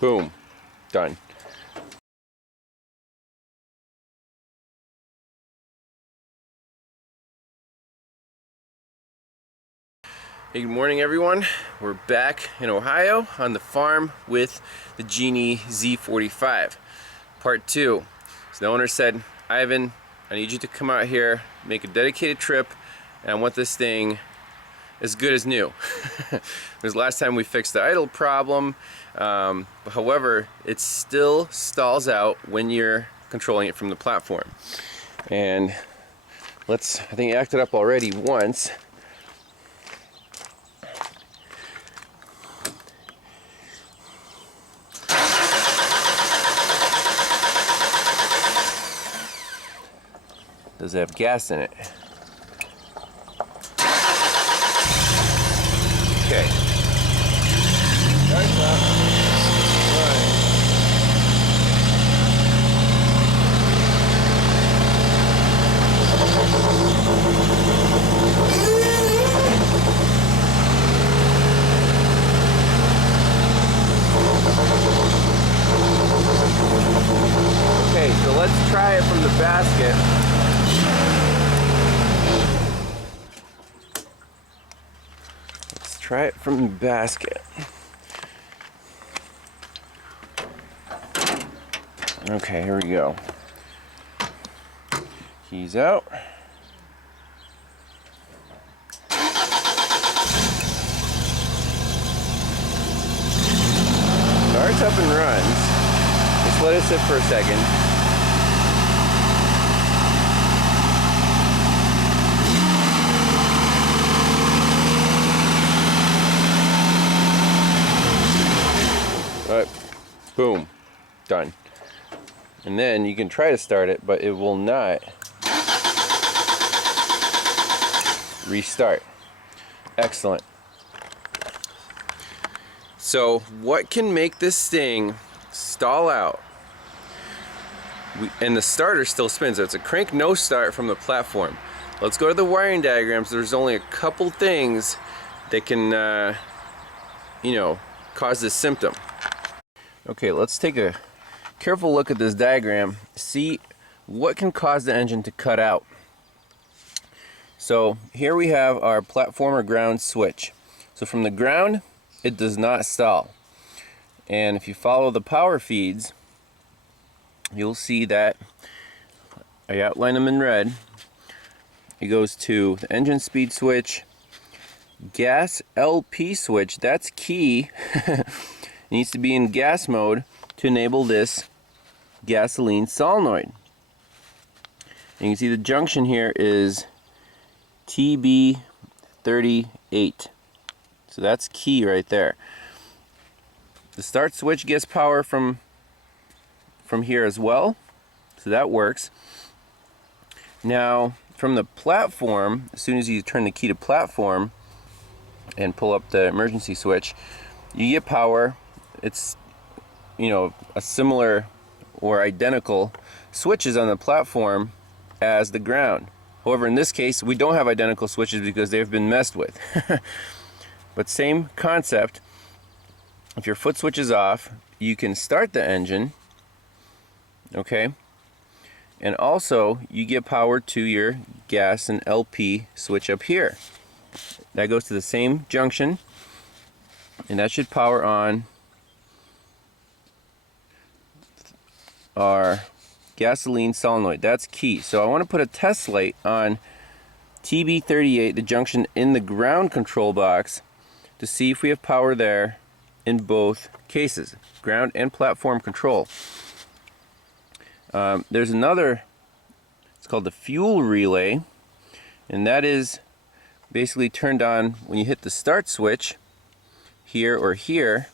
Boom. Done. Hey, good morning everyone. We're back in Ohio on the farm with the Genie Z45. Part 2. So the owner said, Ivan, I need you to come out here, make a dedicated trip, and I want this thing as good as new. Because last time we fixed the idle problem, however, it still stalls out when you're controlling it from the platform. And I think it acted up already once. Does it have gas in it? Okay. Starts up. Right. Okay, so let's try it from the basket. Try it from the basket. Okay, here we go. Keys out. Starts up and runs. Just let it sit for a second. Alright, boom, done. And then you can try to start it, but it will not restart. Excellent. So what can make this thing stall out? And the starter still spins, so it's a crank no start from the platform. Let's go to the wiring diagrams. There's only a couple things that can, cause this symptom. Okay, let's take a careful look at this diagram, see what can cause the engine to cut out. So here we have our platform or ground switch. So from the ground, it does not stall. And if you follow the power feeds, you'll see that I outline them in red. It goes to the engine speed switch, gas LP switch, that's key. It needs to be in gas mode to enable this gasoline solenoid. And you can see the junction here is TB38. So that's key right there. The start switch gets power from here as well. So that works. Now from the platform, as soon as you turn the key to platform and pull up the emergency switch, you get power. It's, a similar or identical switches on the platform as the ground. However, in this case, we don't have identical switches because they've been messed with. But same concept. If your foot switch is off, you can start the engine, okay? And also, you get power to your gas and LP switch up here. That goes to the same junction, and that should power on our gasoline solenoid. That's key. So I want to put a test light on TB38, the junction in the ground control box, to see if we have power there in both cases, ground and platform control. There's another, it's called the fuel relay, and that is basically turned on when you hit the start switch here or here.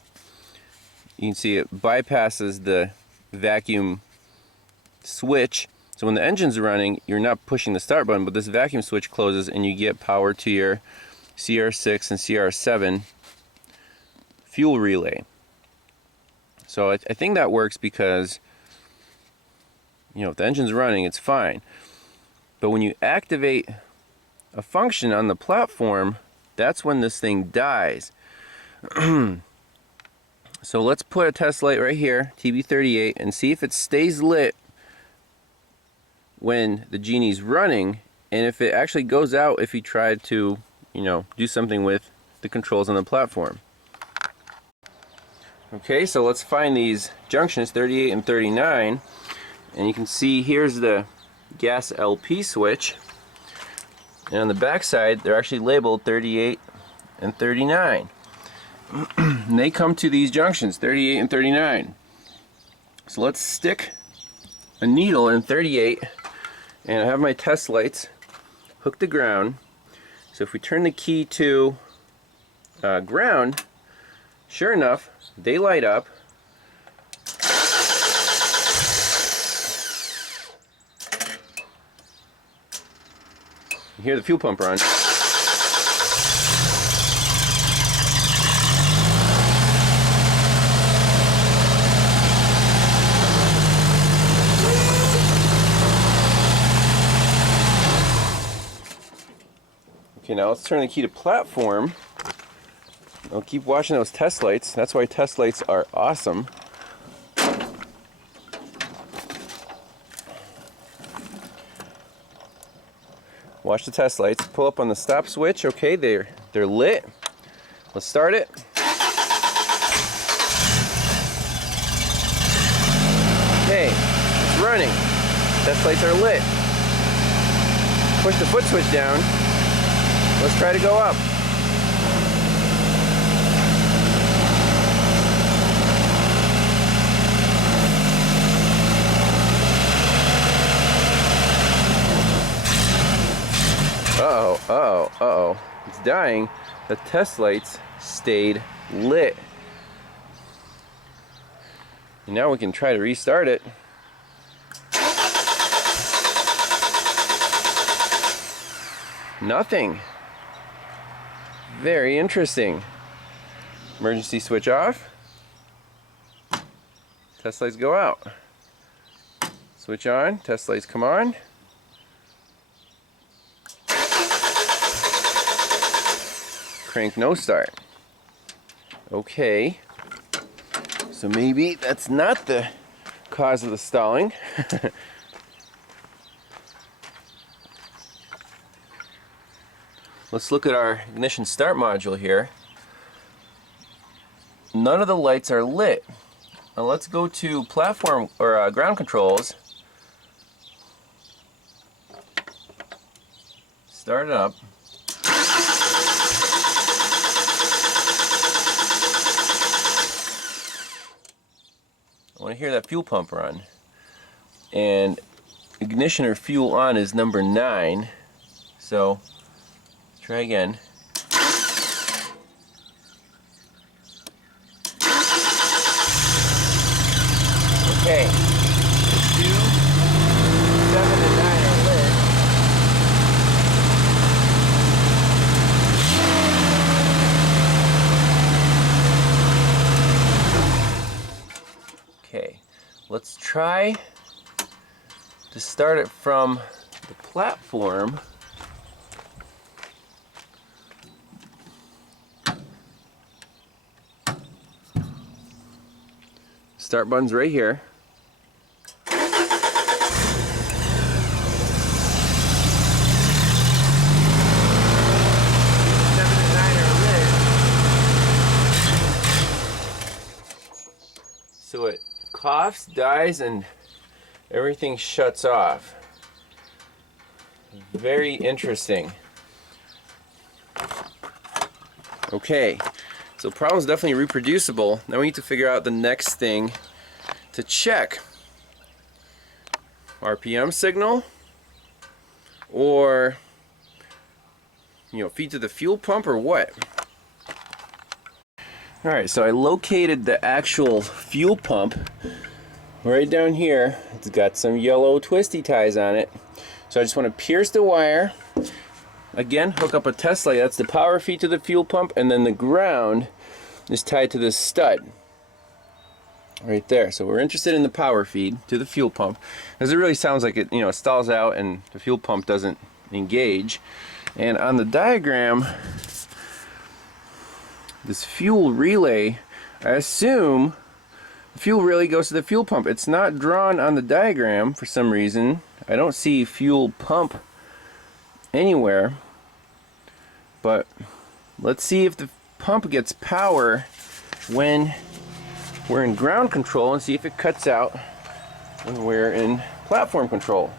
You can see it bypasses the vacuum switch, so when the engine's running, you're not pushing the start button, but this vacuum switch closes and you get power to your CR6 and CR7 fuel relay. So I think that works because, if the engine's running, it's fine. But when you activate a function on the platform, that's when this thing dies. So let's put a test light right here, TB38, and see if it stays lit when the Genie's running, and if it actually goes out if you try to, do something with the controls on the platform. Okay, so let's find these junctions, 38 and 39, and you can see here's the gas LP switch, and on the back side they're actually labeled 38 and 39. And they come to these junctions, 38 and 39. So let's stick a needle in 38, and I have my test lights hooked to ground. So if we turn the key to ground, sure enough, they light up. You hear the fuel pump run. Okay, now let's turn the key to platform. I'll keep watching those test lights. That's why test lights are awesome. Watch the test lights. Pull up on the stop switch. Okay, they're lit. Let's start it. Okay, it's running. Test lights are lit. Push the foot switch down. Let's try to go up. Uh-oh. It's dying. The test lights stayed lit. And now we can try to restart it. Nothing. Very interesting. Emergency switch off. Test lights go out. Switch on. Test lights come on. Crank no start. Okay. So maybe that's not the cause of the stalling. Let's look at our ignition start module here. None of the lights are lit. Now let's go to platform or ground controls. Start it up. I want to hear that fuel pump run. And ignition or fuel on is number 9. So try again. Okay. 2, 7, and 9 are lit. Okay. Let's try to start it from the platform. Start button's right here. So it coughs, dies, and everything shuts off. Very interesting. Okay. So the problem is definitely reproducible. Now we need to figure out the next thing to check. RPM signal, or feed to the fuel pump, or what? Alright, so I located the actual fuel pump right down here. It's got some yellow twisty ties on it. So I just want to pierce the wire. Again, hook up a test light. That's the power feed to the fuel pump, and then the ground is tied to this stud right there. So we're interested in the power feed to the fuel pump, because it really sounds like it, it stalls out and the fuel pump doesn't engage. And on the diagram, this fuel relay I assume the fuel really goes to the fuel pump. It's not drawn on the diagram for some reason. I don't see fuel pump anywhere. But let's see if the pump gets power when we're in ground control and see if it cuts out when we're in platform control.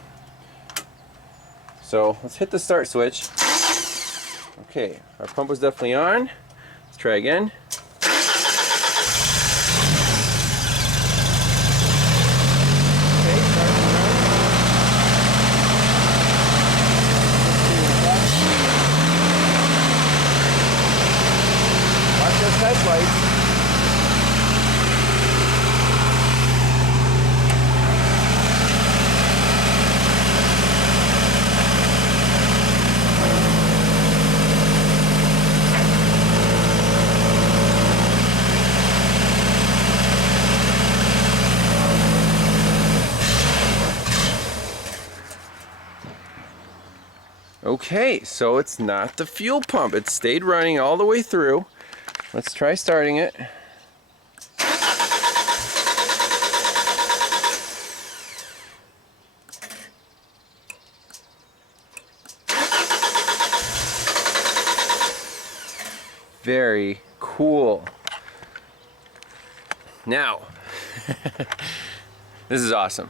So let's hit the start switch. Okay, our pump was definitely on. Let's try again. Headlights. Okay, so it's not the fuel pump. It stayed running all the way through. Let's try starting it. Very cool. Now, this is awesome.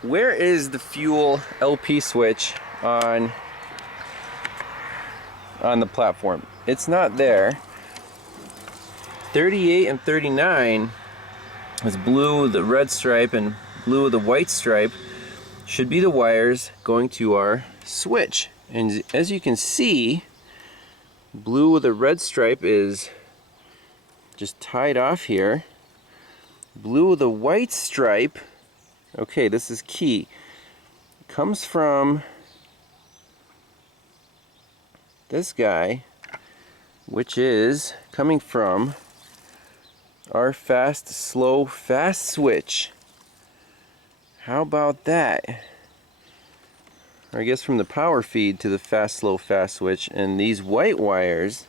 Where is the fuel LP switch on the platform? It's not there. 38 and 39 is blue with the red stripe and blue with the white stripe should be the wires going to our switch. And as you can see, blue with the red stripe is just tied off here. Blue with the white stripe, okay, this is key, comes from this guy, which is coming from our fast, slow, fast switch. How about that? Or I guess from the power feed to the fast, slow, fast switch. And these white wires,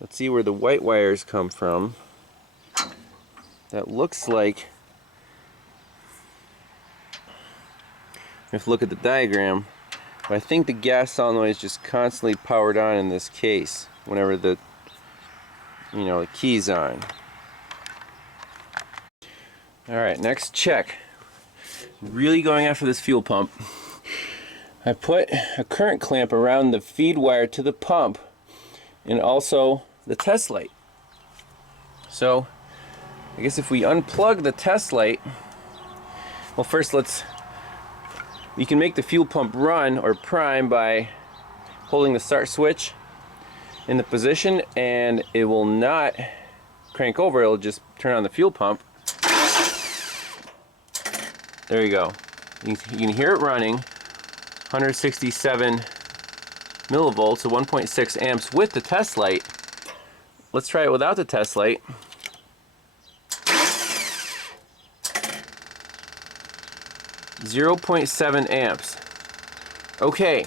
let's see where the white wires come from. That looks like, if you look at the diagram, I think the gas solenoid is just constantly powered on in this case whenever the key's on. Alright, next check. Really going after this fuel pump. I put a current clamp around the feed wire to the pump and also the test light. So I guess if we unplug the test light, well, first you can make the fuel pump run or prime by holding the start switch in the position, and it will not crank over, it'll just turn on the fuel pump. There you go. You can hear it running, 167 millivolts, so 1.6 amps with the test light. Let's try it without the test light. .7 amps. Okay.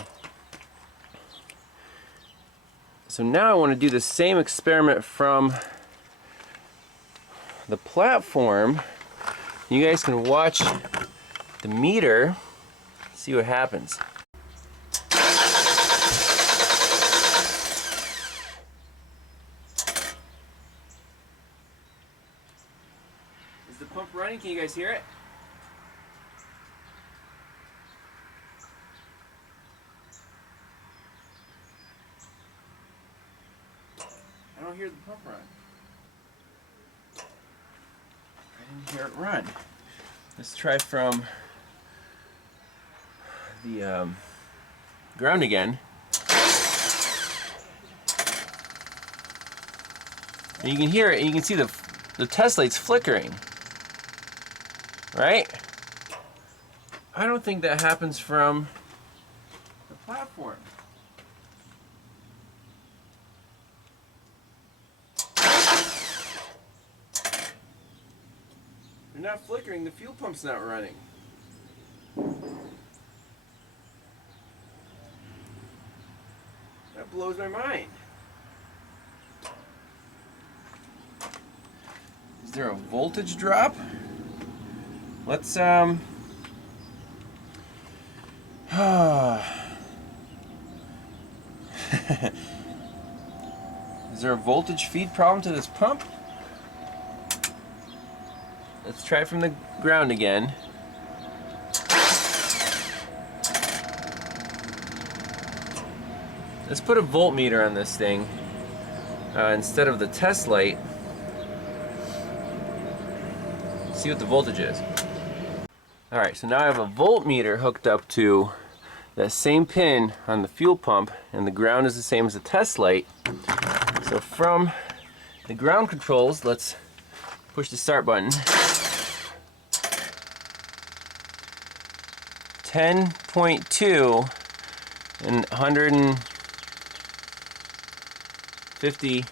So now I want to do the same experiment from the platform. You guys can watch the meter, see what happens. Is the pump running? Can you guys hear it? I don't hear the pump run. I didn't hear it run. Let's try from the ground again. And you can hear it, and you can see the test light's flickering. Right? I don't think that happens from the platform. They're not flickering, the fuel pump's not running. That blows my mind. there a voltage drop? Let's Is there a voltage feed problem to this pump? Let's try it from the ground again. Let's put a voltmeter on this thing instead of the test light. See what the voltage is. Alright, so now I have a voltmeter hooked up to that same pin on the fuel pump, and the ground is the same as the test light. So from the ground controls, let's push the start button. 10.2 and 150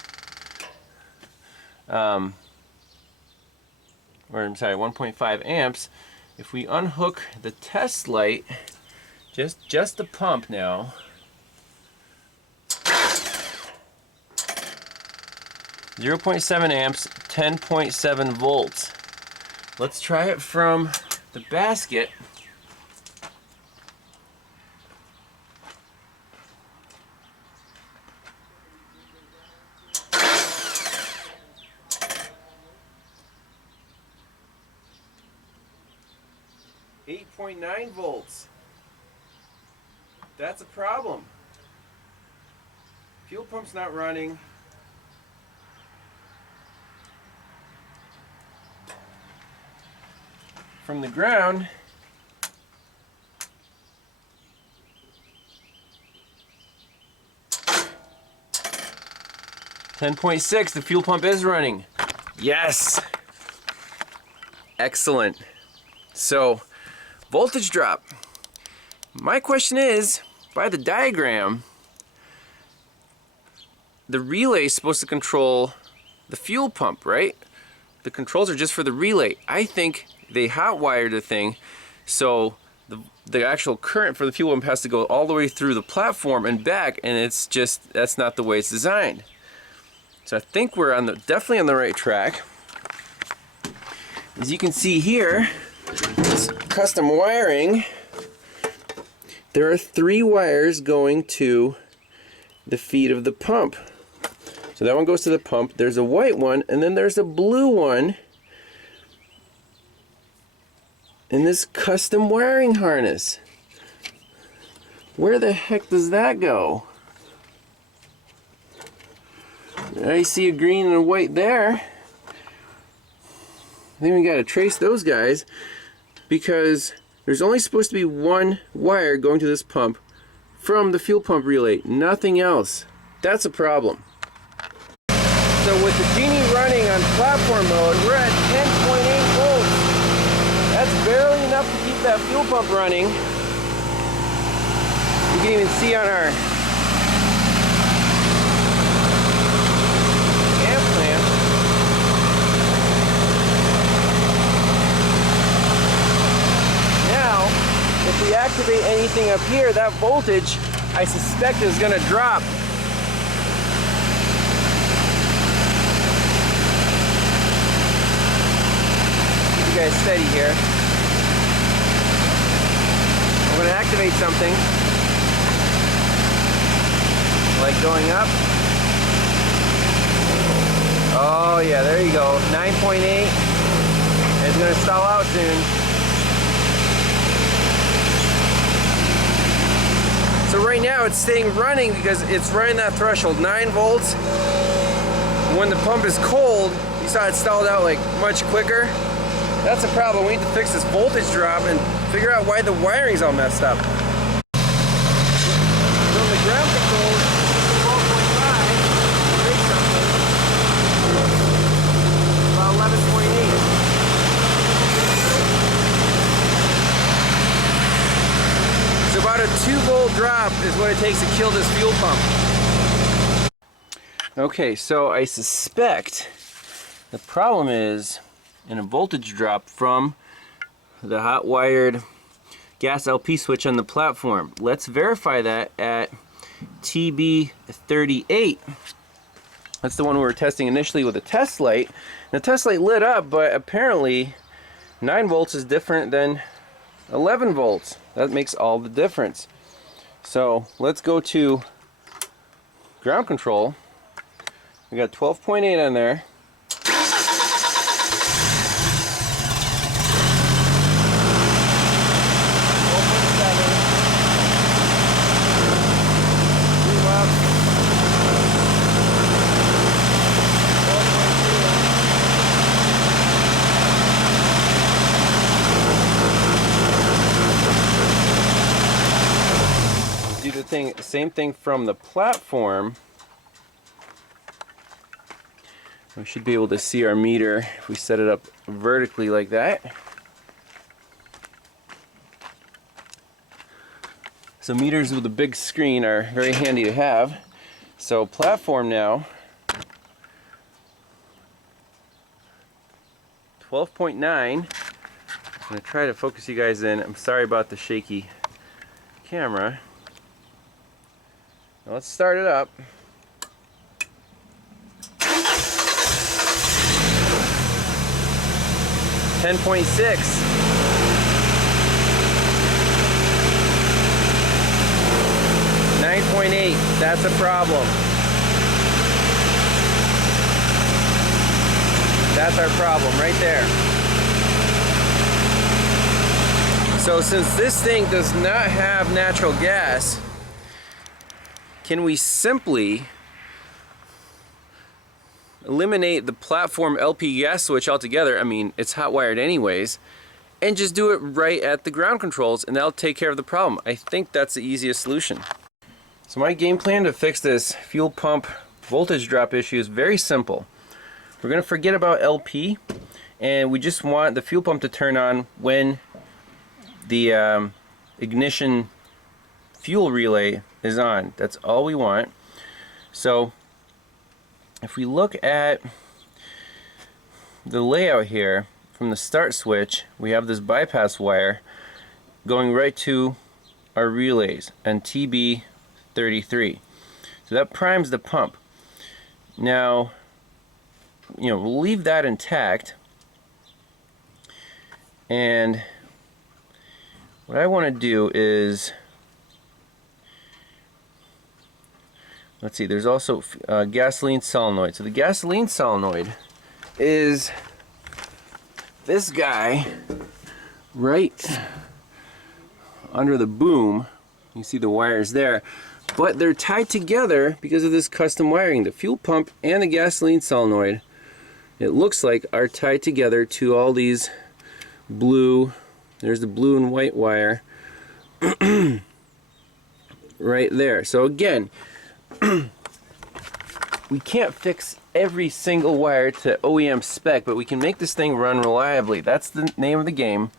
or I'm sorry, 1.5 amps. If we unhook the test light, just the pump now, .7 amps, 10.7 volts. Let's try it from the basket. .9 volts. That's a problem. Fuel pump's not running. From the ground, .6, the fuel pump is running. Yes! Excellent. So, voltage drop. My question is, by the diagram, the relay is supposed to control the fuel pump, right? The controls are just for the relay. I think they hot-wired the thing, so the actual current for the fuel pump has to go all the way through the platform and back, and it's just, that's not the way it's designed. So I think we're definitely on the right track. As you can see here, this custom wiring, there are 3 wires going to the feed of the pump. So that one goes to the pump, there's a white one, and then there's a blue one in this custom wiring harness. Where the heck does that go? I see a green and a white there. I think we gotta trace those guys, because there's only supposed to be 1 wire going to this pump from the fuel pump relay, nothing else. That's a problem. So with the Genie running on platform mode, we're at 10.8 volts. That's barely enough to keep that fuel pump running. You can even see on our amp lamp. Now, if we activate anything up here, that voltage, I suspect, is going to drop. Keep you guys steady here. I'm going to activate something, like going up. Oh yeah, there you go, 9.8. It's going to stall out soon. So right now it's staying running because it's running that threshold, 9 volts. When the pump is cold, you saw it stalled out like much quicker. That's a problem. We need to fix this voltage drop and figure out why the wiring's all messed up. From the ground controls, 12.5, break something, about 11.8. So about a 2-volt drop is what it takes to kill this fuel pump. Okay, so I suspect the problem is in a voltage drop from the hot wired gas LP switch on the platform. Let's verify that at TB38. That's the one we were testing initially with a test light. The test light lit up, but apparently 9 volts is different than 11 volts. That makes all the difference. So let's go to ground control. We got 12.8 on there. Do the same thing from the platform. We should be able to see our meter if we set it up vertically like that. So meters with a big screen are very handy to have. So platform now, 12.9. I'm going to try to focus you guys in. I'm sorry about the shaky camera. Now let's start it up. 10.6. 9.8. That's a problem. That's our problem right there. So since this thing does not have natural gas, can we simply eliminate the platform LP gas switch altogether? I mean, it's hot wired anyways, and just do it right at the ground controls, and that'll take care of the problem. I think that's the easiest solution. So my game plan to fix this fuel pump voltage drop issue is very simple. We're going to forget about LP, and we just want the fuel pump to turn on when the ignition fuel relay is on. That's all we want. So if we look at the layout here, from the start switch we have this bypass wire going right to our relays and TB33. So that primes the pump. Now, we'll leave that intact, and what I want to do is, let's see, there's also gasoline solenoid. So the gasoline solenoid is this guy right under the boom. You see the wires there, but they're tied together because of this custom wiring. The fuel pump and the gasoline solenoid, it looks like, are tied together to all these blue, there's the blue and white wire right there. So again, we can't fix every single wire to OEM spec, but we can make this thing run reliably. That's the name of the game.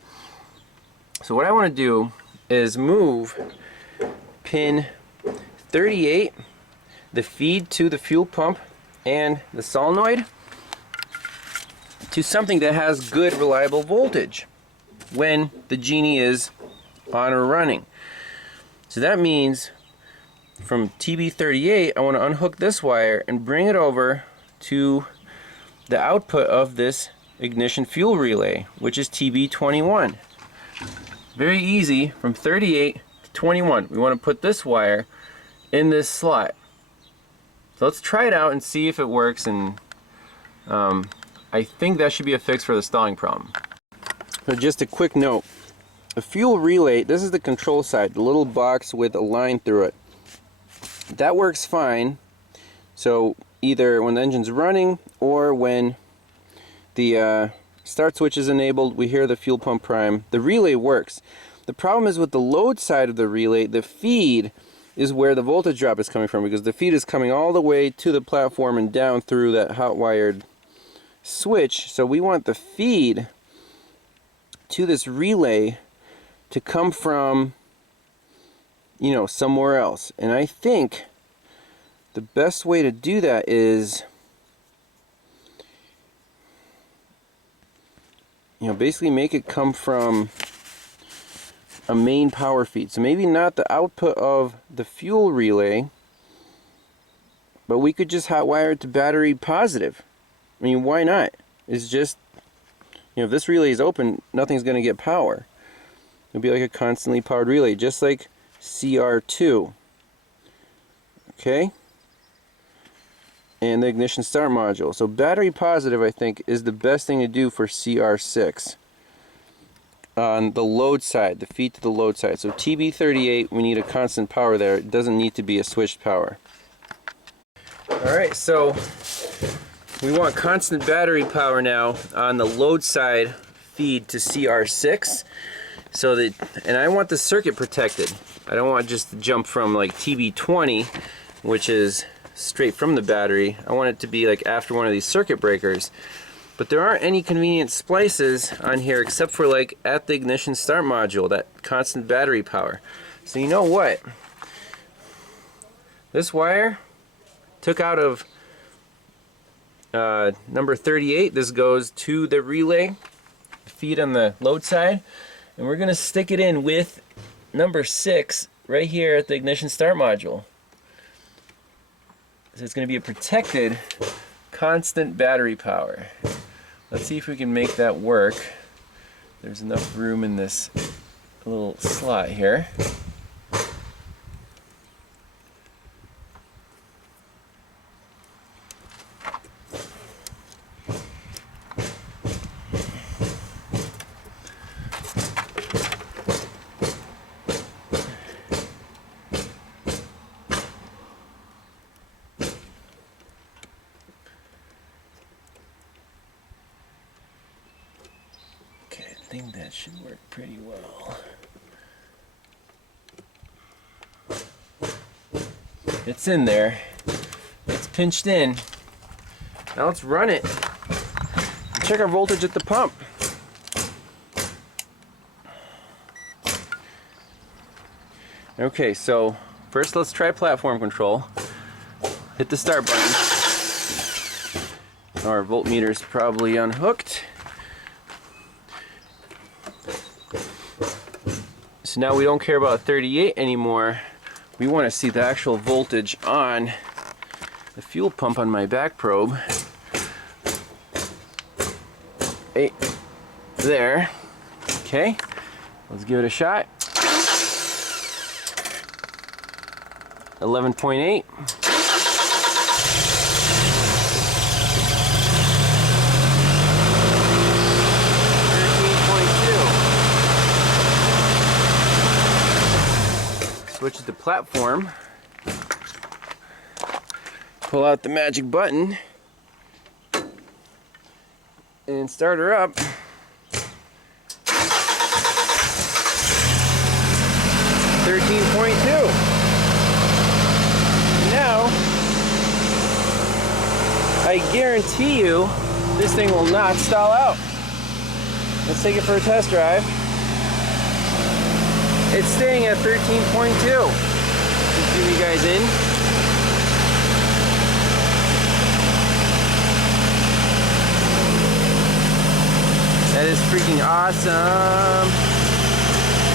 So what I want to do is move pin 38, the feed to the fuel pump and the solenoid, to something that has good reliable voltage when the Genie is on or running. So that means from TB38 I want to unhook this wire and bring it over to the output of this ignition fuel relay, which is TB21. Very easy. From 38 to 21 we want to put this wire in this slot. So let's try it out and see if it works, and I think that should be a fix for the stalling problem. So just a quick note, the fuel relay, this is the control side, the little box with a line through it. That works fine. So either when the engine's running or when the start switch is enabled, we hear the fuel pump prime. The relay works. The problem is with the load side of the relay, the feed is where the voltage drop is coming from, because the feed is coming all the way to the platform and down through that hot wired switch. So we want the feed to this relay to come from, somewhere else. And I think the best way to do that is, basically make it come from a main power feed. So maybe not the output of the fuel relay, But we could just hot wire it to battery positive. I mean, why not? It's just, you know, if this relay is open, nothing's going to get power. It'll be like a constantly powered relay, just like CR2. Okay? And the ignition start module. So battery positive, I think, is the best thing to do for CR6. On the load side, the feed to the load side. So TB38, we need a constant power there. It doesn't need to be a switched power. Alright, so we want constant battery power now on the load side feed to CR6. So that, and I want the circuit protected. I don't want just to jump from like TB20, which is straight from the battery. I want it to be like after one of these circuit breakers. But there aren't any convenient splices on here except for like at the ignition start module, that constant battery power. So you know what? This wire took out of number 38. This goes to the relay feed on the load side. And we're going to stick it in with number 6 right here at the ignition start module. So it's going to be a protected constant battery power. Let's see if we can make that work. There's enough room in this little slot here. I think that should work pretty well. It's in there. It's pinched in. Now let's run it. Check our voltage at the pump. Okay, so first let's try platform control. Hit the start button. Our voltmeter's probably unhooked. So now we don't care about 38 anymore. We want to see the actual voltage on the fuel pump on my back probe. Hey, there. Okay, let's give it a shot. 11.8. Switch to platform, pull out the magic button, and start her up. 13.2. Now, I guarantee you this thing will not stall out. Let's take it for a test drive. It's staying at 13.2. Just zoom you guys in. That is freaking awesome.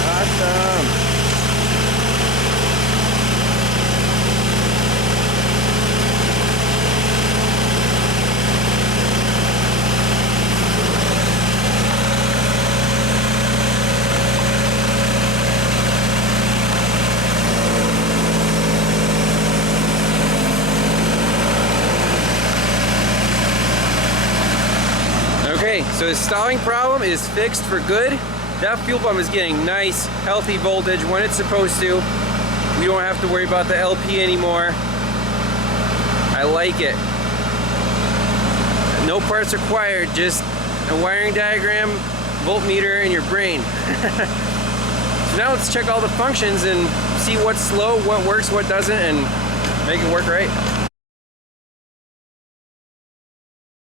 Awesome. Okay, so his stalling problem is fixed for good. That fuel pump is getting nice, healthy voltage when it's supposed to. We don't have to worry about the LP anymore. I like it. No parts required, just a wiring diagram, voltmeter, and your brain. So now let's check all the functions and see what's slow, what works, what doesn't, and make it work right.